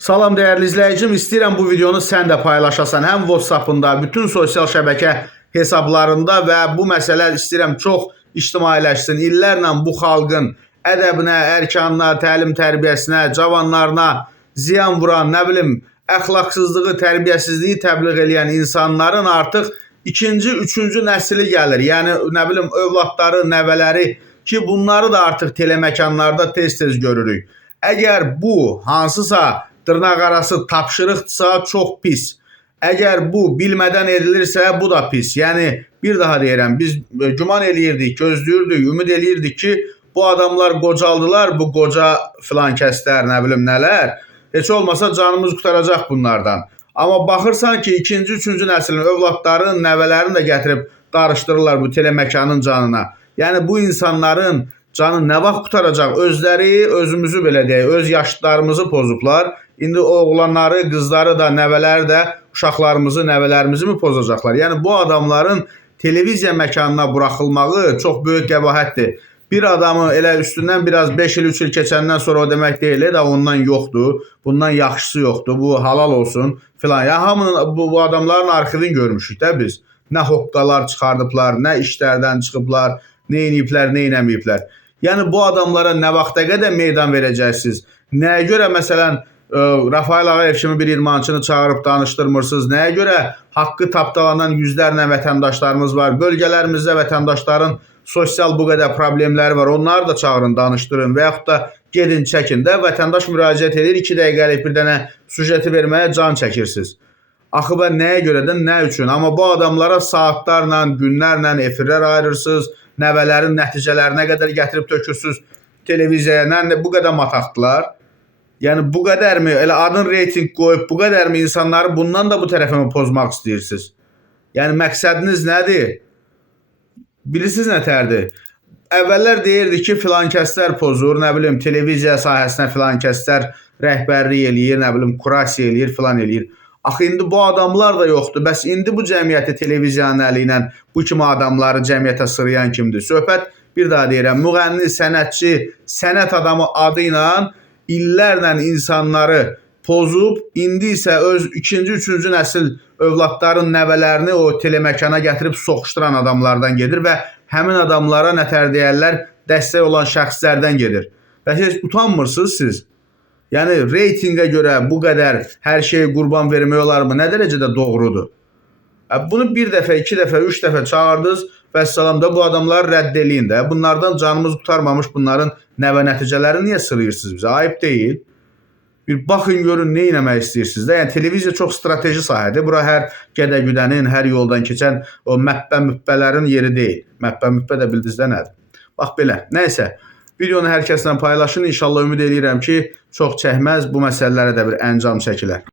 Salam dəyərli izləyicim, istəyirəm bu videonu sən də paylaşasan, həm WhatsApp-ında, bütün sosial şəbəkə hesablarında və bu məsələ istəyirəm çox ictimailəşsin. İllərlə bu xalqın ədəbinə, ərkanına, təlim tərbiyəsinə, cavanlarına ziyan vuran, nə bilim, əxlaqsızlığı, tərbiyəsizliyi təbliğ edən insanların artıq ikinci, üçüncü nəsli gəlir. Yəni, nə bilim, övladları, nəvələri ki, bunları da artıq teleməkanlarda tez-tez görürük. Əgər bu hansısa dırnaqarası tapşırıqdırsa çox pis. Əgər bu bilmədən edilirsə bu da pis. Yəni bir daha deyirəm, biz güman eləyirdik, gözləyirdik, ümid eləyirdik ki, bu adamlar qocaldılar, bu qoca filan kəslər, nə bilim nələr. Heç olmasa canımız qutaracaq bunlardan. Amma baxırsan ki, ikinci, üçüncü nəslin övladların, nəvələrini də gətirib qarışdırırlar bu teleməkanın canına. Yəni bu insanların canı nə vaxt qutaracaq? Özləri, özümüzü belə deyək, öz yaşlılarımızı pozublar. İndi oğlanları, qızları da, nəvələri də uşaqlarımızı, nəvələrimizi mi pozacaqlar? Yəni bu adamların televiziya məkanına buraxılmağı çox böyük qəbahətdir. Bir adamı elə üstündən biraz 5 il, 3 il keçəndən sonra o demək deyil, də ondan yoxdur, bundan yaxşısı yoxdur, bu halal olsun filan. Ya hamının bu adamların arxivini görmüşük də biz. Nə hoqqalar çıxardıblar, nə işlərdən çıxıblar, nə iniblər, nə inəməyiblər. Yəni bu adamlara nə vaxta qədər meydan verəcəksiniz? Nəyə görə məsələn Rafael Ağayev kimi bir idmançını çağırıb danışdırmırsınız? Nəyə görə haqqı tapdalanan yüzlərlə vətəndaşlarımız var? Bölgələrimizdə vətəndaşların sosial bu qədər problemləri var. Onları da çağırın, danışdırın və yaxud da gedin, çəkin də. Vətəndaş müraciət edir, 2 dəqiqəlik bir dənə sujeti verməyə can çəkirsiniz. Axı bə nəyə görədən, nə üçün? Amma bu adamlara saatlarla, günlərlə efirlər ayırırsınız, nəvələrin nəticələrinə qədər gətirib tökürsünüz televiziyaya. Bu qədər mataqdılar. Yəni bu qədərmi, elə adın reyting qoyub, bu qədərmi insanları bundan da bu tərəfimi pozmaq istəyirsiniz? Yəni məqsədiniz nədir? Bilirsiniz nətərdir? Əvvəllər deyirdi ki, filan kəslər pozur, nə bilim, televiziya sahəsinə filan kəslər rəhbərlik eləyir, nə bilim, kurasiya eləyir, filan eləyir. Axı indi bu adamlar da yoxdur. Bəs indi bu cəmiyyəti televiziyanın əli ilə bu kimi adamları cəmiyyətə sırayan kimdir? Söhbət bir daha deyirəm, müğənni, sənətçi, sənət adamı adı ilə illərlə insanları pozub, indi isə öz ikinci, üçüncü nəsil övladların nəvələrini o teleməkana gətirib soxuşduran adamlardan gedir və həmin adamlara nətər deyərlər, dəstək olan şəxslərdən gedir. Və heç utanmırsınız siz? Yəni reytinqə görə bu qədər hər şeyi qurban vermək olarmı? Nə dərəcədə doğrudur? Bunu bir dəfə, 2 dəfə, 3 dəfə çağırdınız və səlamda bu adamları rədd eləyin də. Bunlardan canımız qutarmamış bunların nəvə nəticələrini niyə sırayırsınız bizə? Ayıb deyil. Bir baxın, görün, nə eləmək istəyirsiniz də. Yəni televiziya çox strateji sahədir. Bura hər gədə-güdənin, hər yoldan keçən o məppə-müppələrin yeri deyil. Məppə-müppə də bildiniz də nədir? Bax belə. Nəysə, videonu hər kəslə paylaşın. İnşallah ümid edirəm ki, çox çəkməz bu məsələlərə də bir əncam çəkilər.